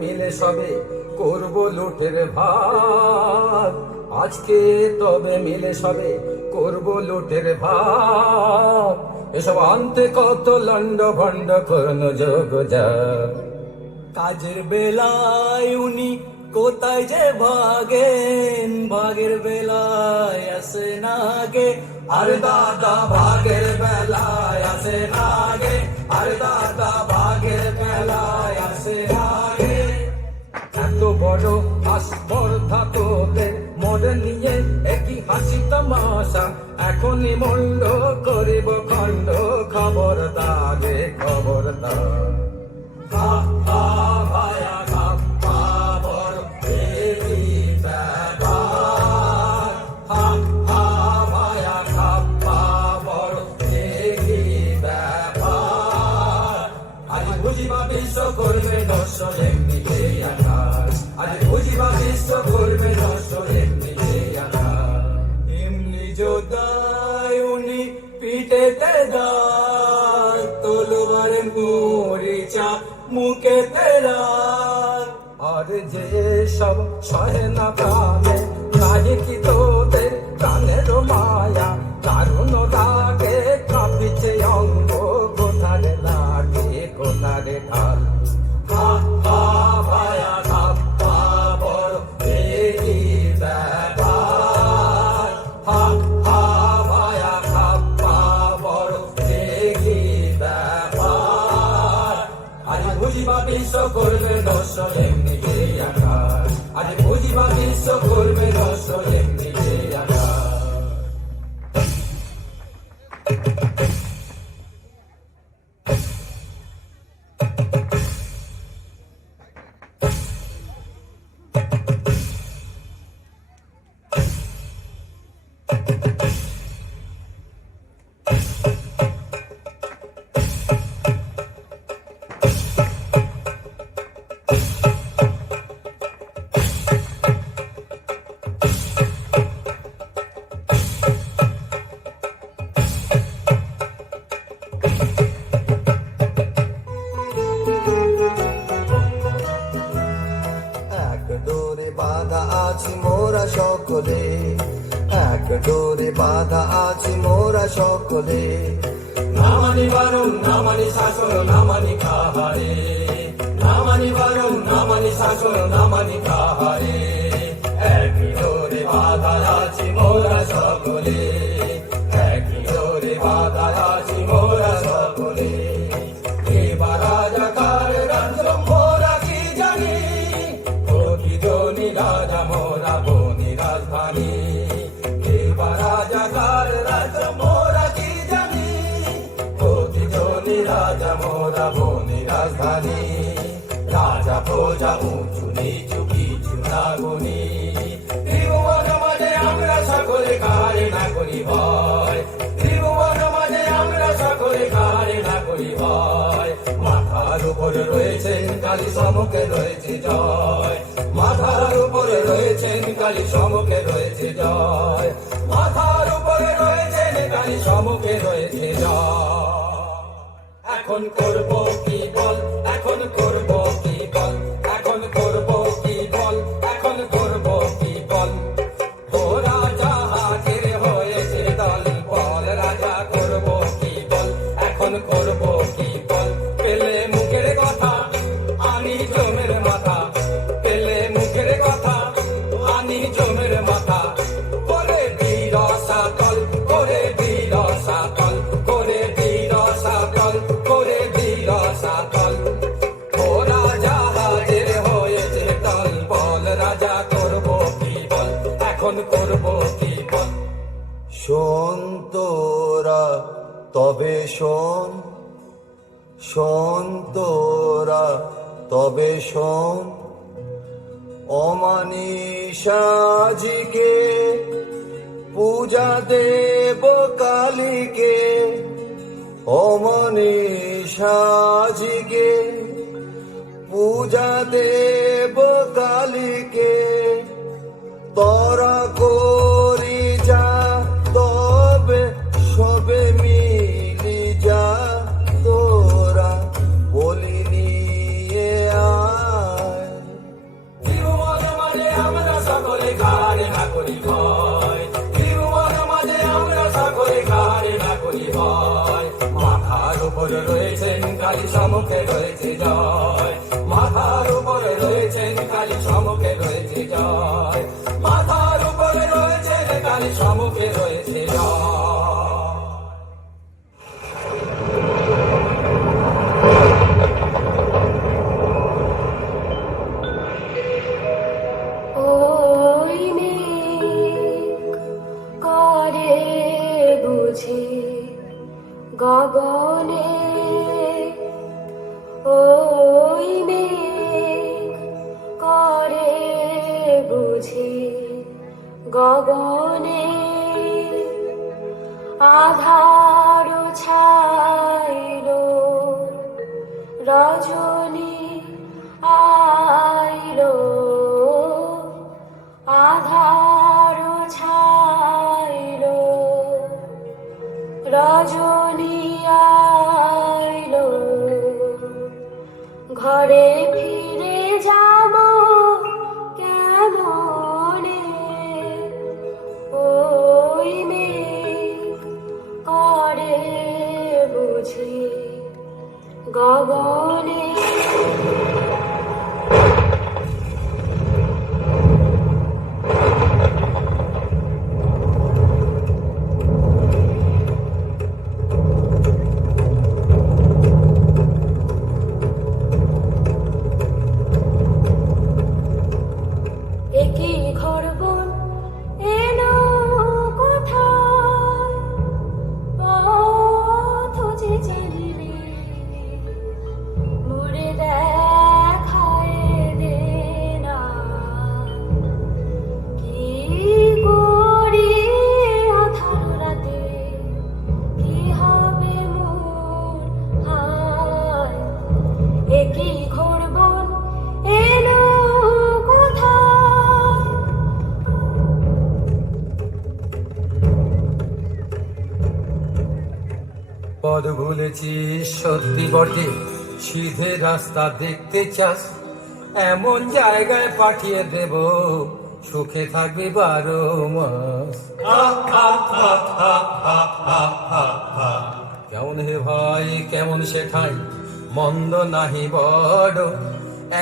মিলে সবে করব লুটের ভাগ। আজকে তবে মিলে সবে করব লুটের ভাগ। এসব আনতে কত লন্ড ভন্ড করন যোগ যা। কাজের বেলায় উনি কোথায় যে ভাগেন, ভাগের বেলায় আসে না গে। আরে দাদা ভাগের বেলায় আসে না গে, আরে দাদা ভাগের বেলায় আসে না গে। এত বড় আস্পর্ধা তোদের মনে নিয়ে একই হাসি তামাশা, এখনই মন্ড করিব খণ্ড। খবরদারে খবরদার। হা হা ভায়া খাপ্পা বড় এই ব্যাপার। হা হা ভায়া খাপ্পা বড় এই ব্যাপার। আজ বুঝিবা বিশ্ব করবে নষ্ট এমনিতে আকাশ। আজ বুঝিবা বিশ্ব করবে নষ্ট এমনিতে আকাশ। এমনি যোদ্ধায় উনি পিঠেতে দাঁত, তলোয়ারে মরিচা মুখেতে লাল। আর যে সব সহে না প্রাণে, নাই কি তোদের প্রাণের মায়া। দারুণ রাগে কাঁপিছে অঙ্গ, কোথারে লাগে কোথারে ঢাল। হা হা ভায়া খাপ্পা বড় এই ব্যাপার। হা হা ভায়া খাপ্পা বড় এই ব্যাপার। আজ বুঝিবা বিশ্ব করবে নষ্ট এমনিতে আকাশ। আজ বুঝিবা বিশ্ব করবে নষ্ট এমনিতে আকাশ। এক ডোরে বাঁধা আছি মোরা সকলে, এক ডোরে বাঁধা আছি মোরা সকলে। না মানি বারণ না মানি শাসন না মানি কাহারে। না মানি বারণ না মানি শাসন না মানি কাহারে। একই ডোরে বাঁধা আছি মোরা সকলে, একই ডোরে বাঁধা আছি মোরা সকলে। এবার রাজাকার রাজ্য মোরা কি জানি, প্রতিজনই রাজা মোরা বনি রাজধানী। এবার রাজাকার রাজ্য মোরা কি জানি, প্রতিজনই রাজা মোরা বনি রাজধানী। রাজা প্রজা উঁচু নিচু কিছু না গুনি, ত্রিভুবন মাঝে আমরা সকলে কারে না করি ভয়। ত্রিভুবন মাঝে আমরা সকলে কারে না করি ভয়। মাথার উপরে রয়েছেন কালী সমুখে রয়েছে জয়। মাথার উপরে রয়েছেন কালী সমুখে রয়েছে জয়। মাথার উপরে রয়েছেন কালী সমুখে রয়েছে জয়। এখন করব কি বল, এখন করব কি বল, এখন করব কি বল, এখন করব কি বল। ও রাজা হাজির হয়েছে দল বল, রাজা করব কি বল, এখন করব কি বল। পেলে মুখের কথা আনি জমের মাথা, পেলে মুখের কথা আনি জমের মাথা। করে বীর সাতল, করে বীর সাতল, করে বীর সাতল, করে বীর সাতল। ও রাজা হাজির হয়েছে দল বল, রাজা করব কি বল, এখন করব কি বল। শোন তোরা তবে শোন, শোন তোরা তবে শোন। অমানিসাজিকে পূজা দেব কালীকে, অমানিসাজিকে পূজা দেব কালীকে। তোরা করি যা তবে সবে মিলি যা, তোরা বলি নিয়ে আয়। কাহারে না করি ভয় ত্রিভুবন মাঝে আমরা সকলে কাহারে না করি ভয় মাথার উপরে রয়েছেন কালী সম্মুখে রয়েছে জয় মাথার উপরে রয়েছেন কালী সম্মুখে রয়েছে জয় মাথার উপরে রয়েছেন কালী সম্মুখে রয়েছে জয় ওই মেঘ করে বুঝি গগনে ওই মেঘ করে বুঝি গগনে আধার ছাইল রজনী আইলো আধার ছাইল রজনী আইলো ঘরে ফিরে যাব কেমনে ওই মেঘ করে বুঝি গগনে একই ঘরবন এলো কোথায় পথ যে জানিনি মুড়ে দেখায় দে না কি করি আধার রাতে কি হবে মোর হায় একই ঘরবন এলো পদ ভুলেছিস সত্যি বটে সিধে রাস্তা দেখতে চাস এমন জায়গায় পাঠিয়ে দেব সুখে থাকবি 12 মাস কেমন হে ভাই কেমন শেখাই মন্দ নাহি বড়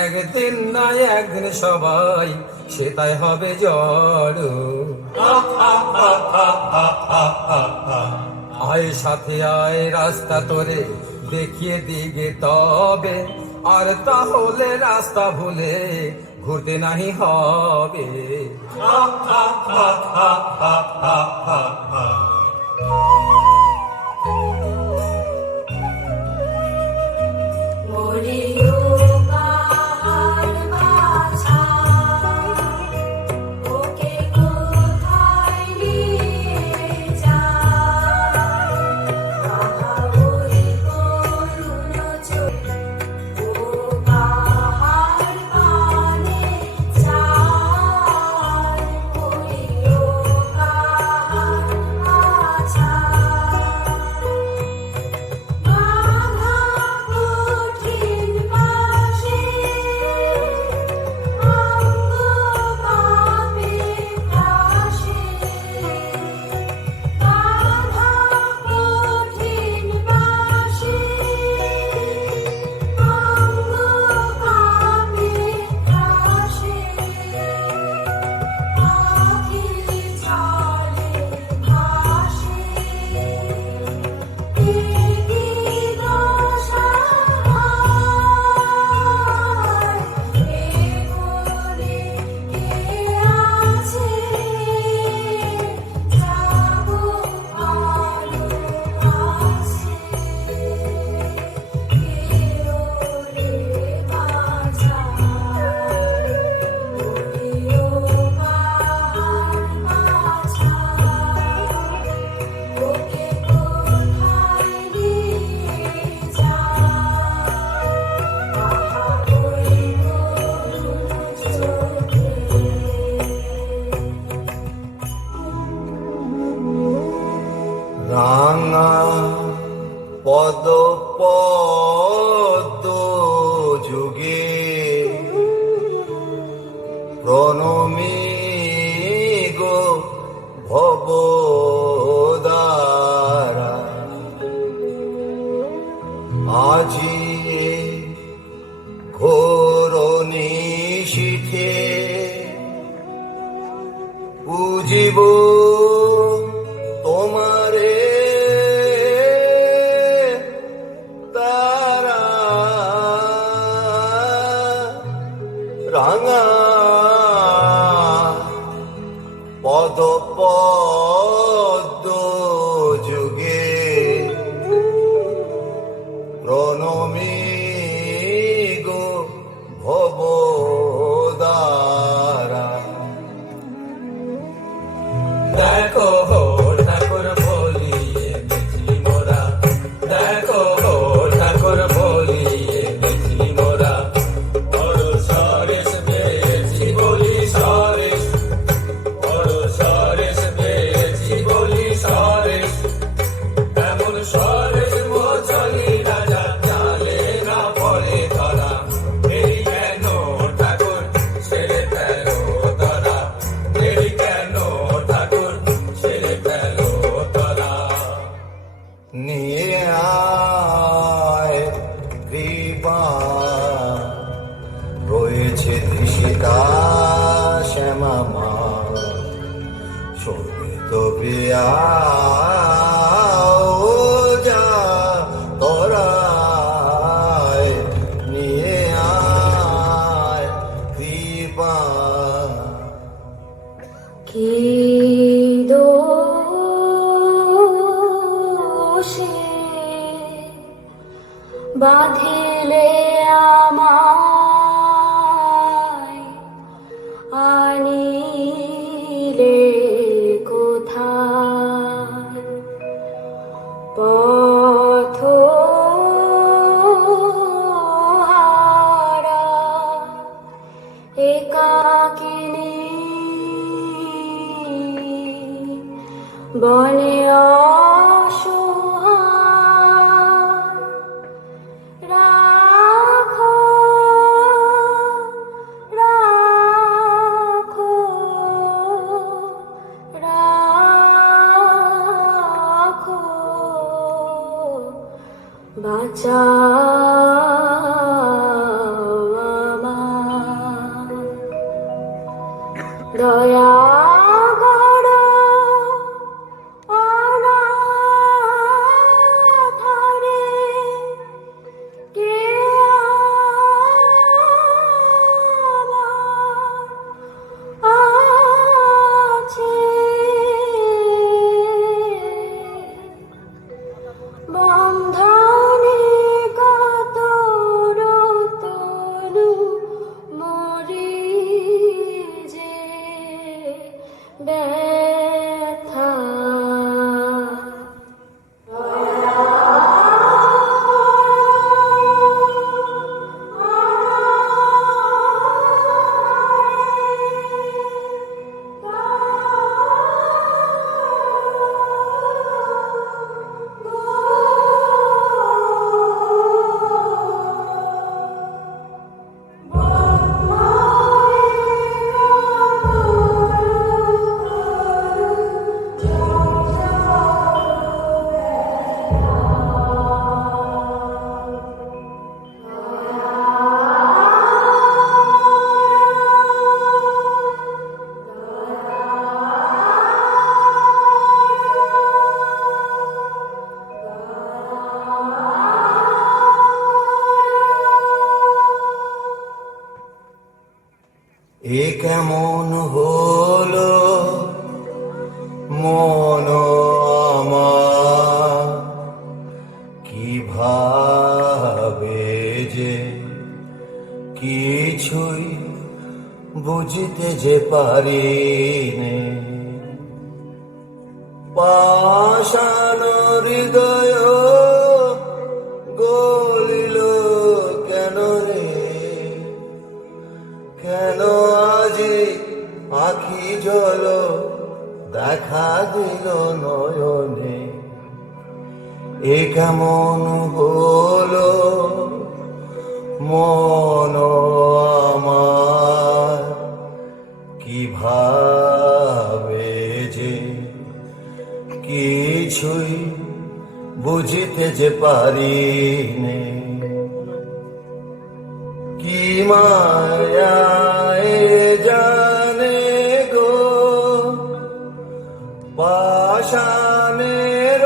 একদিন না একদিন সবাই সেটাই হবে জড় আয় সাথে আয় রাস্তা তোরে দেখিয়ে দিগে তবে আর তাহলে রাস্তা ভুলে ঘুরতে নাহি হবে মরিও পাহাড় বাছা ওকে কোথায় নিয়ে যায় আহা ওই করুণ চোখ ও পাহাড় পানে যায় মরিও পাহাড় বাছা বাধা কঠিন পাশে অঙ্গ পাপে প্রাসে বাধা কঠিন পাশে অঙ্গ পাপে প্রাসে পাখি চলে ভাসে ওকে কোথায় নিয়ে যায় আহা ওই করুণ চোখে রাঙা পদ পদ্ম যুগে প্রণমী গো ভবদারা আজি ঘোর নিশীথে পুজিব তোমারে তারা রাঙা পদ পদ্ম যুগে প্রণমী গো ভবদারা দেখো হো ঠাকুর বলিয়ে মিছলি মোরা, দেখো হো ঠাকুর বলিয়ে মিছলি মোরা। বড় সরেশ পেয়েছি বলি সরেশ, বড় সরেশ পেয়েছি বলি সরেশ। এমন সরেশ মোচলি রাজা চালে না পড়ে ধরা। এই কেন ঠাকুর ছেড়ে ফেলো ধরা, এই কেন ঠাকুর ছেড়ে ফেলো ধরা। নিয়ে আয় কৃপা রয়েছে দিশিতা শ্যামা মা সঙ্গীত বিয়া ও যা তোরায় নিয়ে আয় কৃপা কি দোষে বাঁধিলে আমায় আনিলে কোথায় পথ হারা একাকিনী বনে অসহায় রাখো রাখো রাখো বাঁচাও আমায় দয়া করো অনাথরে কে আমার আছে বন্ধনে কত রতনু মরি যে ব্যথা এ কেমন হলো মন আমার কিভাবে যে কিছুই বুঝতে যে পারি নে পাষাণ হৃদয় গলিল কেন রে কেন আজি আখি জল দেখা দিল নয়নে এ কেমন হলো মন আমার কিভাবে বুঝিতে যে পারি নে কি মায়ায় জানে গো পাষাণের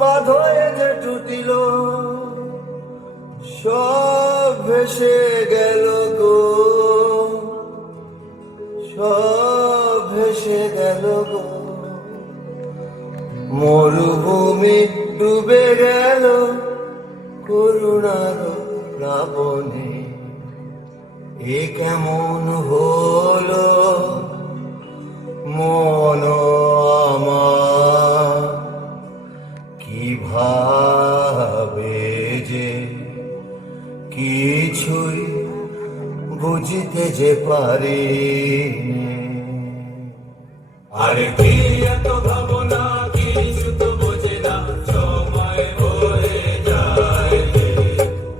বাঁধয়ে যে টুটিল সব ভেসে গেল গো সব ভেসে গেল গো মরুভূমি ডুবে গেল করুণার প্লাবনে এ কেমন হলো মন আমার কিভাবে যে কিছুই বুঝিতে যে পারি নে। আরে কি এত ভাবনা কিছু তো বোঝে না সময় বয়ে যায়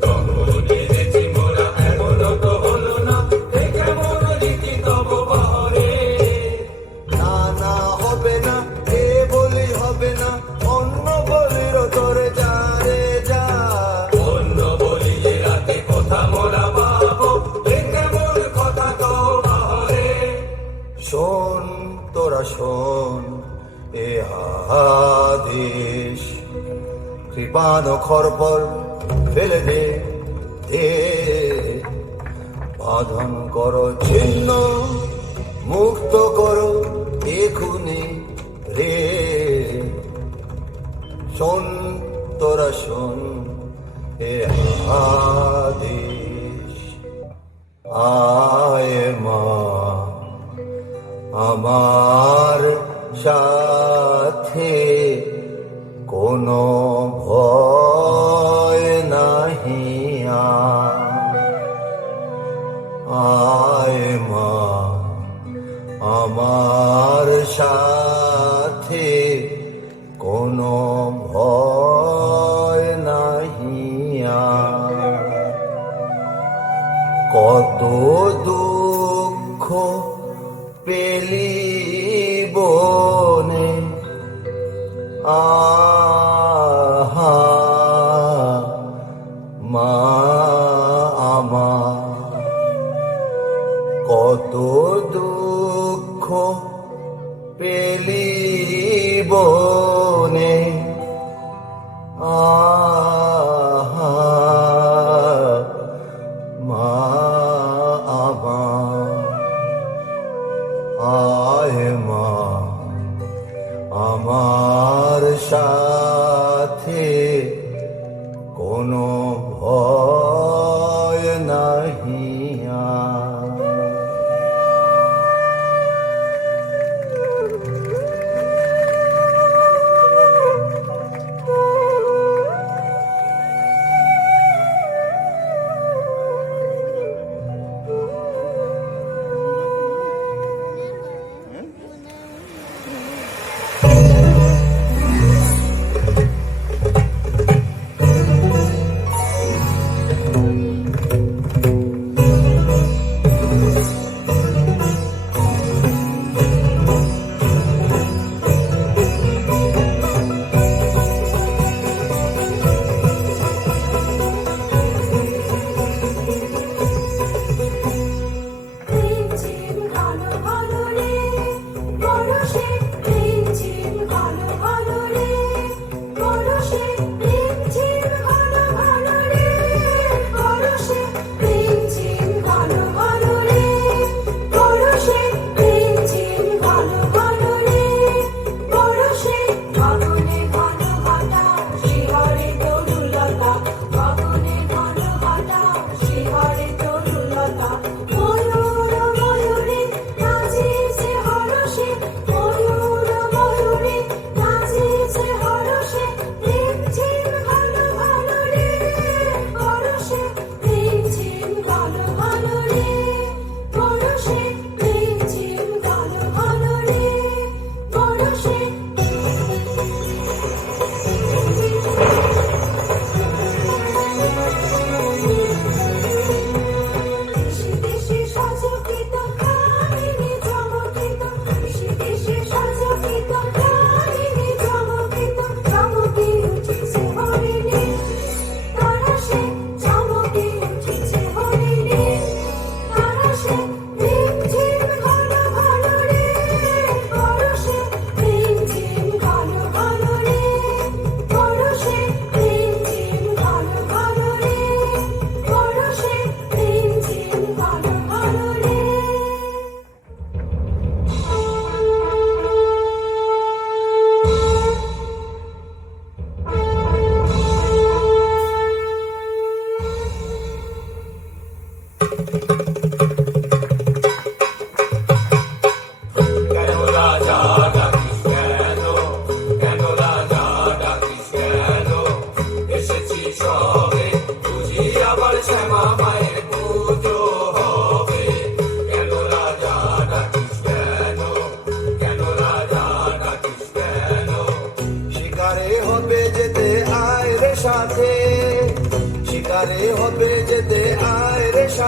কখন এসেছি মোরা এমনও তো হলো না এ কেমন রীতি তব বাহরে না না হবে না এ বলি হবে না অন্য বলির তোরে যা রে যা অন্য বলি যে রাতে কথা মোরা পাবো এ কেমন কথা তো বাহরে শোন তোরা শোন এ আদেশ কৃপান খরপর ফেলে দে দে বাঁধন করো ছিন্ন মুক্ত করো এখুনি রে শোন তোরা শোন এ আদেশ আয় মা আমার সাথে কোনো ভয় নাহি আয় মা আমার সাথে কোনো ভয় নাহি কত দুঃখ পেলি বনে আহা মা আমার কত দুঃখ পেলি বনে আহা মা আমার আয় মা আমার সাথে কোনো ভয় নাহি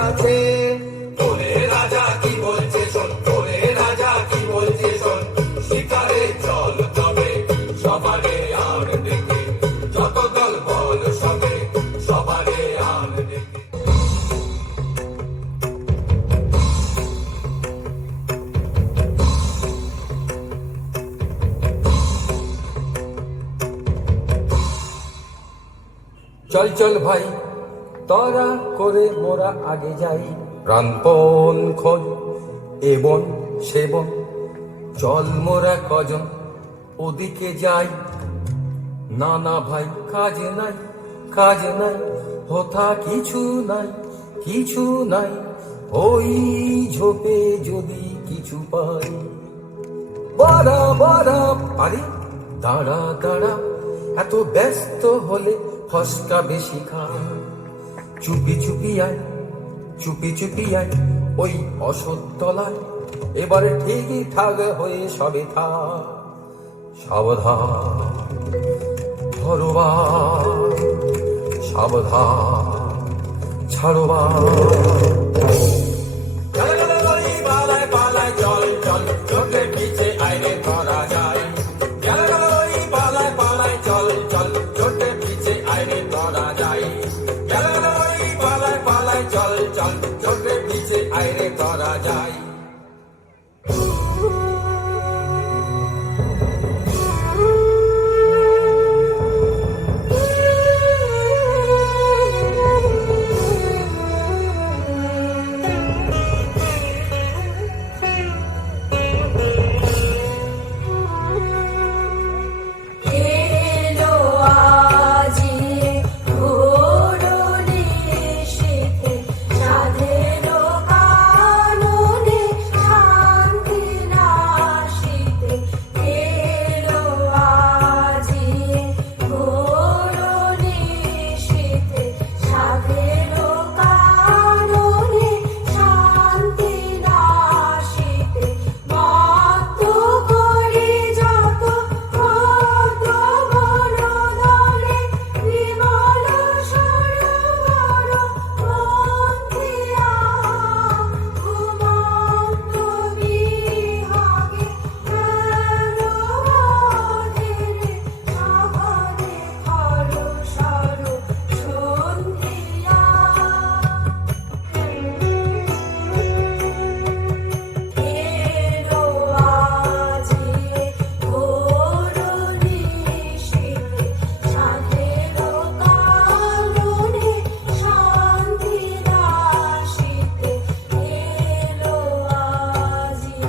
আছে। ওরে রাজা কি বলছে শোন, ওরে রাজা কি বলছে শোন, শিকারে চল তবে সবারে আন দেখে, যত দল বল সবে সবারে আন দেখে। চল চল ভাই তরা করে মোরা আগে যাই, প্রাণপণ খোঁজ এবন সেবন, চল মোরা কজন ওদিকে যাই। না না ভাই কাজ নাই, কাজ নাই, হোথা কিছু নাই, কিছু নাই, ওই ঝোপে যদি কিছু পাই। বাড়া বাড়া আরে দাঁড়া দাঁড়া, এত ব্যস্ত হলে ফসকা বেশি খা। চুপি চুপি আয়, চুপি চুপি আয় ওই অসতলায়, এবারে ঠিকই ঠাক হয়ে সবে থা। সাবধান ধরবা, সাবধান ছাড়বা। পালায় পালায় চল চল, চোখের পিছে আইরে ধরা যায়। পালায় পালায় চল চল, চোখের পিছে আইরে ধরা যায়। পালায় পালায় চল চল, চোখের পিছে আইরে ধরা যায়। এলো আজি ঘোরনে শীতে, সাধেরো কাননে শান্তি নাশিতে। এলো আজি ঘোরনে শীতে, সাধেরো কাননে শান্তি নাশিতে। মত্ত করে যত কত বনদলে, বিমল সরোবর পন্থিয়া। ঘুমন্ত বিহাগে প্রাণবধেরে, সঘনে খরসর সন্ধিয়া। এলো আজি ঘোরনে শীতে, সাধেরো কাননে শান্তি নাশিতে। এলো আজি।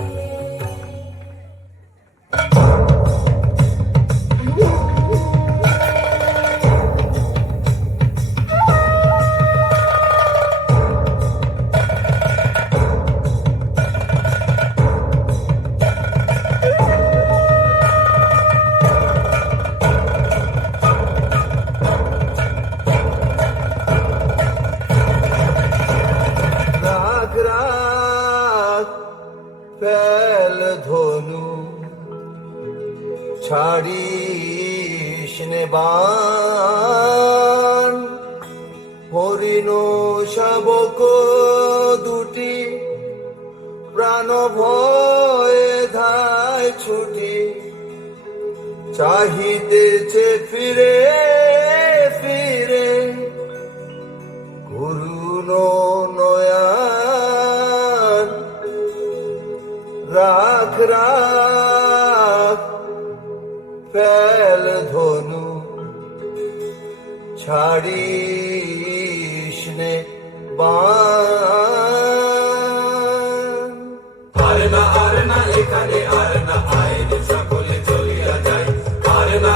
রাগ রাগ ফেল ধনু, ছাড়িস নে বাণ। হরিণ শাবক দুটি প্রাণ ভয়ে ধায় ছুটি, চাহিতেছে ফিরে ফিরে করুণ নয়ান। রাখ রাখ ফেল ধনু, ছাড়িস নে বাণ। আর না এখানে আর না আইন সকলে চলিয়া যায়। আর না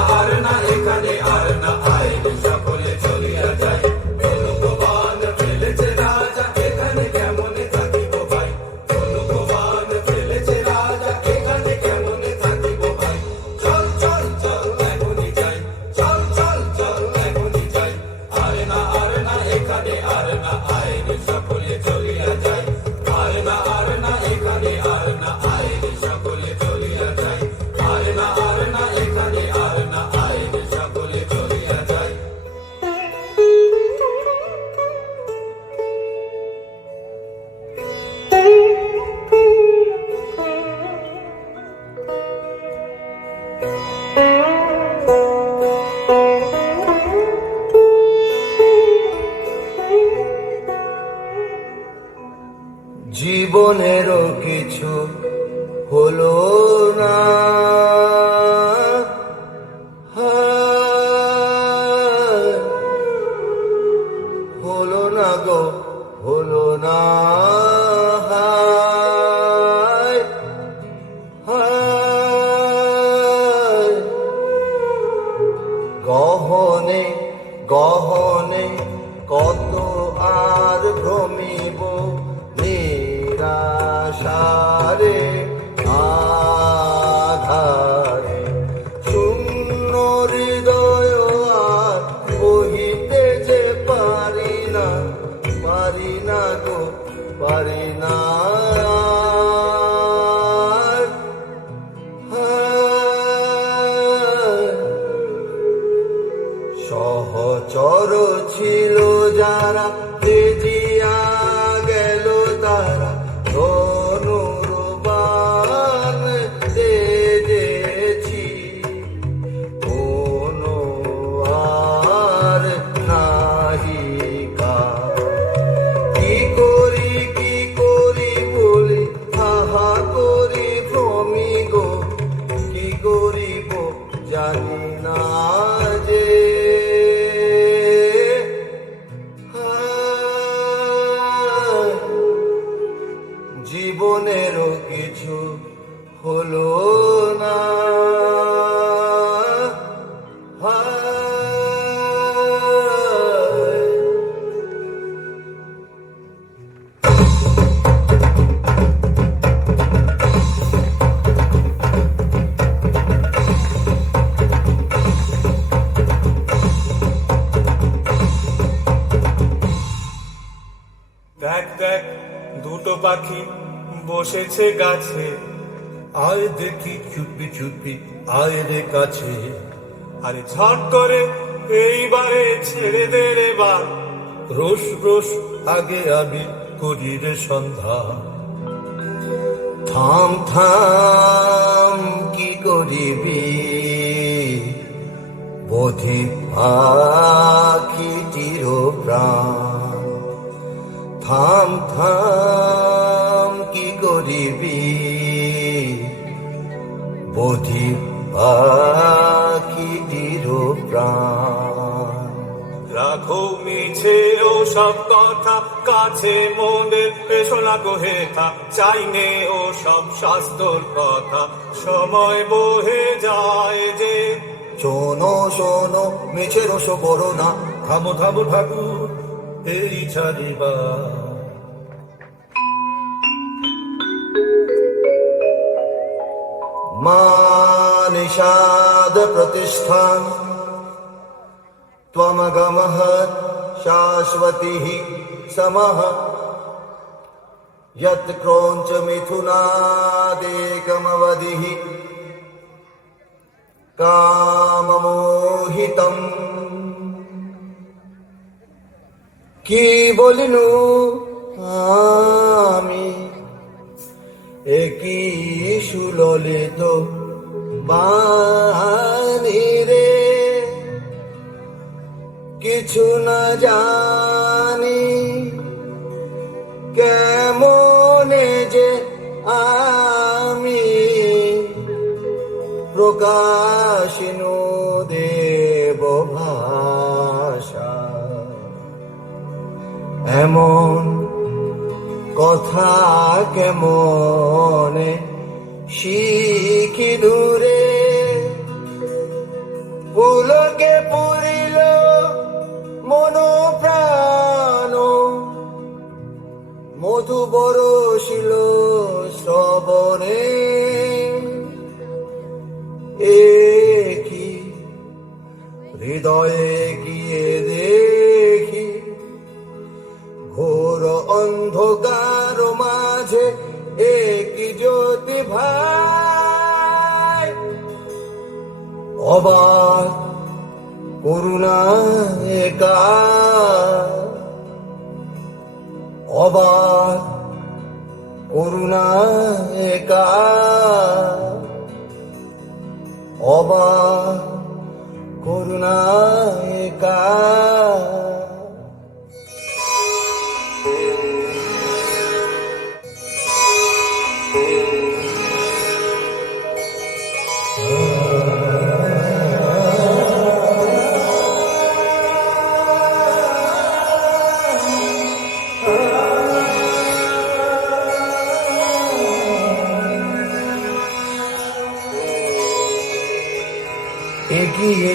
এখানে আর না আইন সকলে চলিয়া যায়। ধনুকবাণ ফেলেছে রাজা, এখানে কেমনে থাকিব ভাই। ধনুকবাণ ফেলেছে রাজা, এখানে কেমনে থাকিব ভাই। চল চল চল এখনই যাই, চল চল চল এখনই যাই। আর না এখানে আর না আইন সকলে চলিয়া যায়। আর না এখানে আর না আইন সকলে চলিয়া যায়। জীবনেরও কিছু হলো না, হায়, হলো না গো, হলো না, হায়, হায়। গহনে গহনে কত আর ভ্রমিব নিরাশারে আধারে, শূন্য হৃদয় আর বহিতে যে পারি না, পারি না গো, পারি না। সহচর ছিল যারা, তেজিয়া গেল তারা, ধনুর্বাণ তেজেছি, কোনো আর নাহিকা। কি করি বলি, হাহা করি ভ্রমি গো, কি করিব জানি না যে, জীবনেরও কিছু হলো না, হায়। দেখ দেখ দুটো পাখি বসেছে গাছে, আয় দেখি চুপি চুপি, আয় রে কাছে, আরে ঝট করে এইবারে ছেড়ে দে রে বাল। রোস রোস আগে আমি করি রে সন্ধ্যা, থাম থাম কি করিবি, বোধি পাখিটির প্রাণ, থাম থাম কি করিবি, বোধি পাখিটির প্রাণ। রাখো মিছে ও সব কথা কাছে মনে, এসো না গো হেথা, চাই নে ও সব শাস্ত্রর কথা, সময় বহে যায় যে। শোনো শোনো মিছে রস করো না, থামো থামো ঠাকুর এই ছাড়িবা। মা নিষাদ প্রতিষ্ঠান ত্বমগমঃ শাশ্বতিঃ সমঃ, यत् क्रोञ्च मिथुनादेकमवधिः কামমোহিতম। কি বলিনু আমি, একই সুললিত বাণী রে, কিছু না জানি কেমনে যে আমি প্রকাশিনু দেব ভাষা। এমন কথা কেমনে শিখিনু রে, পুলকে পুরিল মন প্রাণ, মধু বরশিল শ্রবণে, একই হৃদয়ে গিয়ে দেখি ঘোর অন্ধকার মাঝে একই জ্যোতি ভাই, অবাক করুণা একা, অবাক করুণা একা, অবাক করুণা একা। এগিয়ে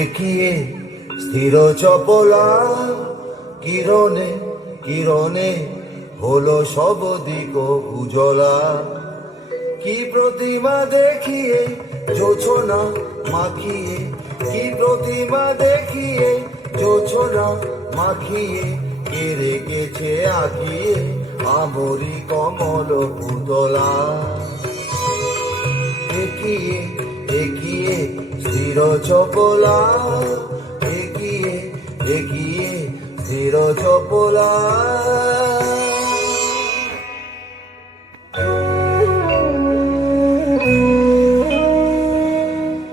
এগিয়ে স্থির চপলা কিরণে কিরণে হলো সব দিক উজলা কি প্রতিমা দেখিয়ে জোছনা মাখিয়ে কি প্রতিমা দেখিয়ে জোছনা মাখিয়ে কেড়ে গেছে আগিয়ে আমরি কমল পুতলা এগিয়ে এগিয়ে স্থির চপলা এগিয়ে এগিয়ে স্থির চপলা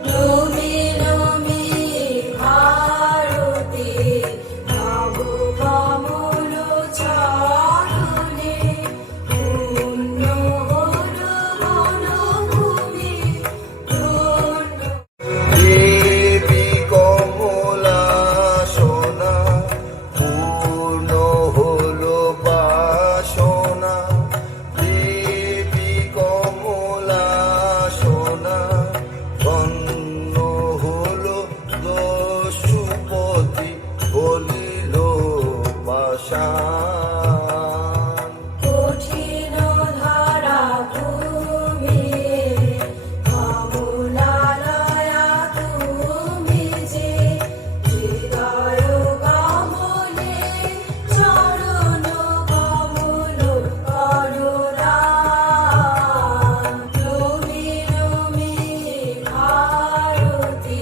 লোমি লোমি ভারতে বাবু কমল চরণে পূর্ণ হলো বনভূমি পূর্ণ দেবী কমলা সোনা পূর্ণ হলো বাসনা দেবী কমলা সোনা ধন্য হলো দস্যুপতি বলিল পাষাণ কঠিন ধারা ভূমি কমলালয়া তুমি যে হৃদয় কমলে চরণ কমল করুণা লোমি লোমি ভারতে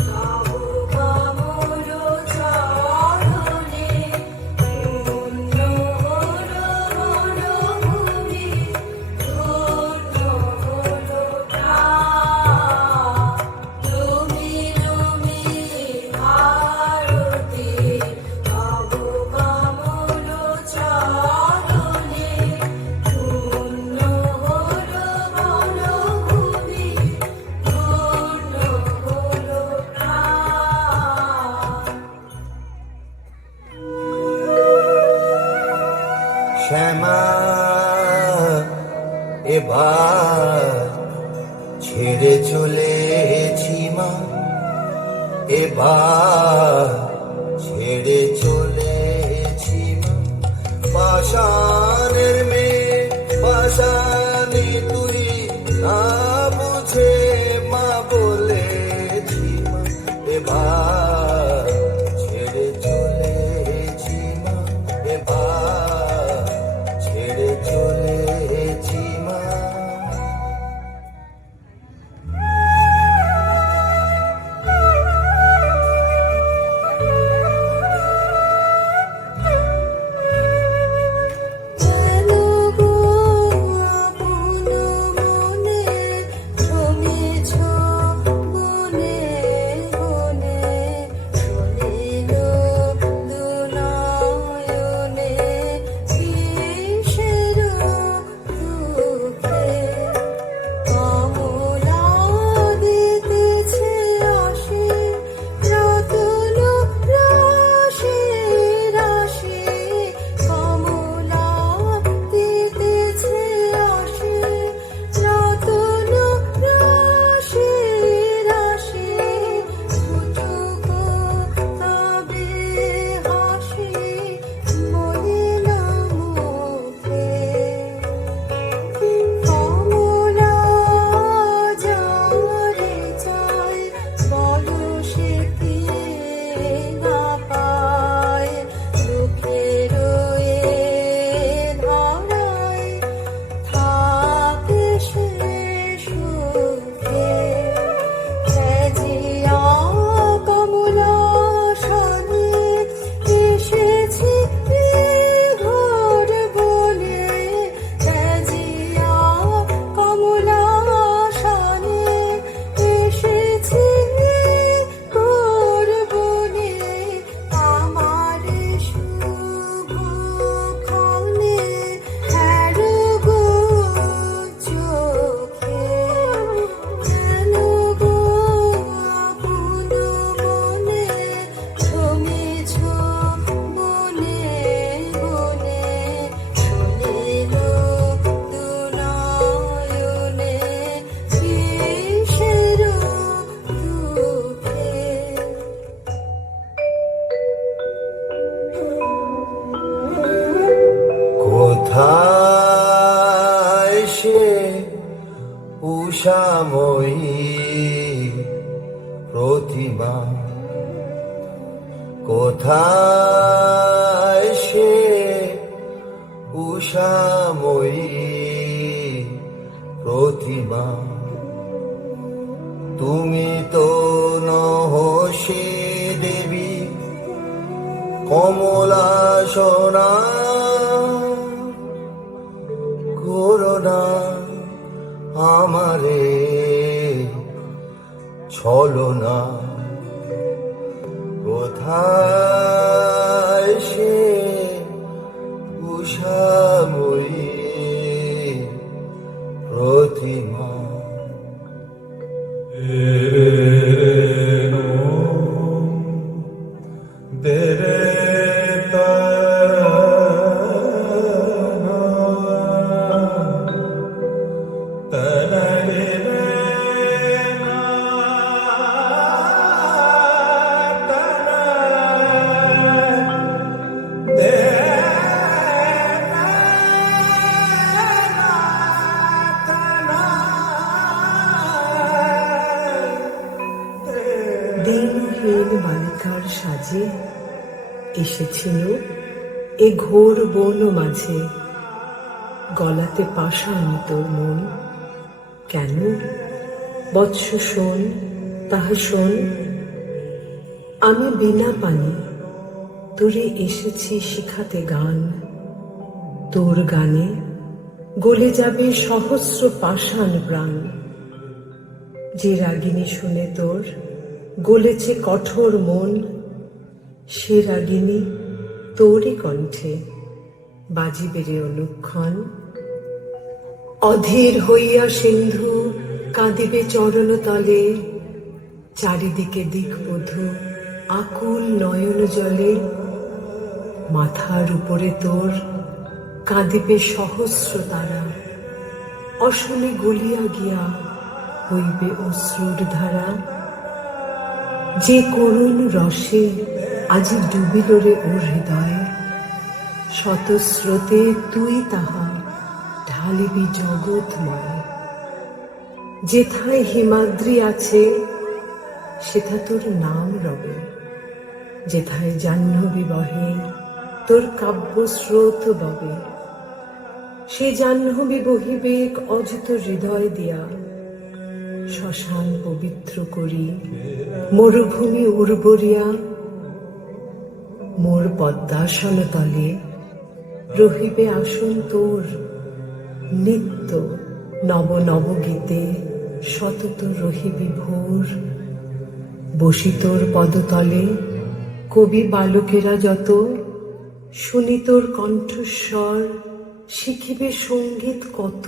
বাবু কমল চরণে পূর্ণ হলো বনভূমি পূর্ণ হলো প্রাণ লোমি লোমি ভারতে বাবু কমল চরণে পূর্ণ হলো বনভূমি পূর্ণ হলো প্রাণ শ্যামা এবার ছেড়ে চলেছি মা এবার ছেড়ে চলেছি মা পাষাণের মেয়ে পাষাণী তুই না বুঝে মা বলেছি মা এবার ছেড়ে চলেছি মা এবার ছেড়ে চলেছি মা উষাময়ী প্রতিমা কোথায় সে উষাময়ী প্রতিমা তুমি তো নহ সে দেবী কমলা সোনা করোনা আমারে ছলনা কোথায় সে উষাময়ী প্রতিমা দিনহীন বালিকার সাজে এসেছিল এ ঘোর বন মাঝে, গলাতে পাষাণ তোর মন কেন? বৎস শোন, তাহা শোন, আমি বিনা পানি তোরে এসেছি শিখাতে গান। তোর গানে গলে যাবে সহস্র পাষাণ প্রাণ। যে রাগিনী শুনে তোর গলেছে কঠোর মন, সে রাগিনী তোরই কণ্ঠে বাজিবে রে অনুক্ষণ। অধীর হইয়া সিন্ধু কাঁদিবে চরণ তলে, চারিদিকে দিকবধূ আকুল নয়ন জলে। মাথার উপরে তোর কাঁদিবে সহস্র তারা, অসনে গলিয়া গিয়া হইবে অশ্রুর ধারা। যে করুণ রসে আজি ডুবিল রে ওর হৃদয়, শতস্রোতে তুই তাহা ঢালিবি জগৎময়। যেথায় হিমাদ্রি আছে সেথা তোর নাম রবে, যেথায় জাহ্নবী বহে তোর কাব্য স্রোত ববে। সে জাহ্নবী বহিবে অযত হৃদয় দিয়া, শ্মশান পবিত্র করি মরুভূমি উর্বরিয়া। মোর পদ্মাসন তলে রহিবে আসন তোর, নিত্য নব নব গীতে সতত রহিবি ভোর। বসি তোর পদতলে কবি বালকেরা যত, শুনি তোর কণ্ঠস্বর শিখিবে সঙ্গীত কত।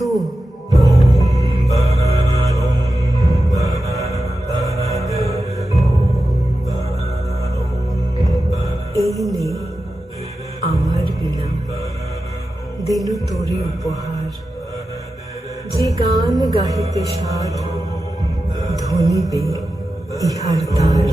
এই নে আমার বিনা দিনু তোরে উপহার, যে গান গাহিতে সাধ ধনিবে ইহার তার।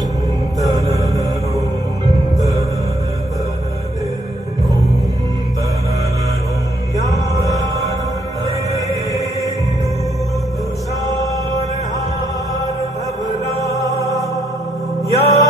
Ya